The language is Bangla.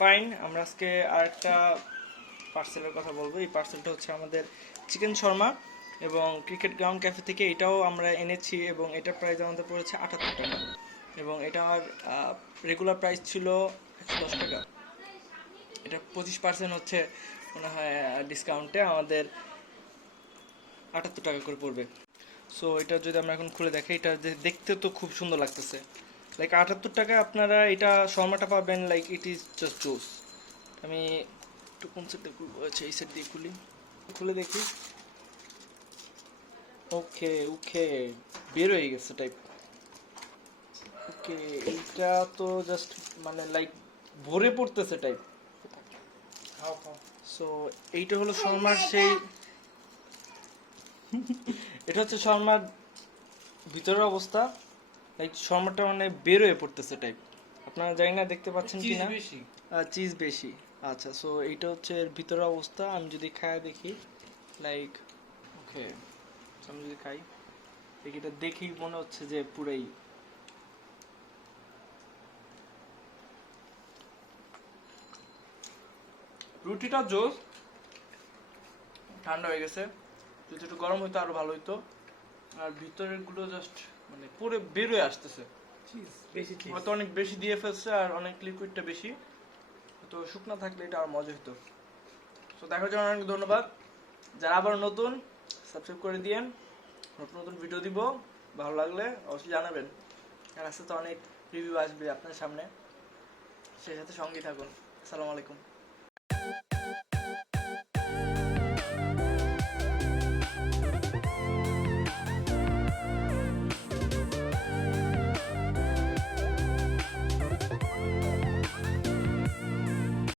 ফাইন, আমরা আজকে আরেকটা পার্সেলের কথা বলবো। এই পার্সেলটা হচ্ছে আমাদের চিকেন শর্মা এবং ক্রিকেট গ্রাউন্ড ক্যাফে থেকে। এটাও আমরা এনেছি এবং এটার প্রাইস আমাদের পড়েছে 78 টাকা এবং এটার রেগুলার প্রাইস ছিল 110 টাকা। এটা 25% হচ্ছে মনে হয় ডিসকাউন্টে আমাদের 78 টাকা করে পড়বে। সো এটা যদি আমরা এখন খুলে দেখি, এটা দেখতে তো খুব সুন্দর লাগতেছে। লাইক 78 টাকায় আপনারা এটা শর্মাটা পাবেন, লাইক ইট ইজ জাস্ট জোস। আমি একটু কোন সেট দিয়ে খুলবো, আচ্ছা এই সেট দিয়ে খুলে দেখি। ওকে ওকে, বের হয়ে গেছে টাইপ। ওকে, এইটা তো জাস্ট মানে লাইক ভরে পড়তেছে টাইপ। সো এইটা হলো শর্মার সেই এটা হচ্ছে শর্মার ভিতরের অবস্থা। লাইক শর্মাটা মানে বের হয়ে পড়তেছে টাইপ। আপনারা জানি না দেখতে পাচ্ছেন কিনা, চিজ বেশি। আচ্ছা, সো এইটা হচ্ছে এর ভিতরের অবস্থা। আমি যদি খায় দেখি, লাইক ওকে, আমি যদি খাই এটা দেখি মনে হচ্ছে যে পুরাই রুটিটা জোস। ঠান্ডা হয়ে গেছে, যদি একটু গরম হইতো আরো ভালো হইতো। আর ভিতরের গুলো জাস্ট মানে পুরো বের হয়ে আসতেছে। হয়তো অনেক বেশি দিয়ে ফেলছে আর অনেক লিকুইডটা বেশি, তো শুকনো থাকলে এটা আর মজা হতো। তো দেখার জন্য অনেক ধন্যবাদ। যারা আবার নতুন, সাবস্ক্রাইব করে দিয়েন। নতুন নতুন ভিডিও দিব, ভালো লাগলে অবশ্যই জানাবেন। আর আজকে তো অনেক রিভিউ আসবে আপনার সামনে, সেই সাথে সঙ্গেই থাকুন। আসসালামু আলাইকুম।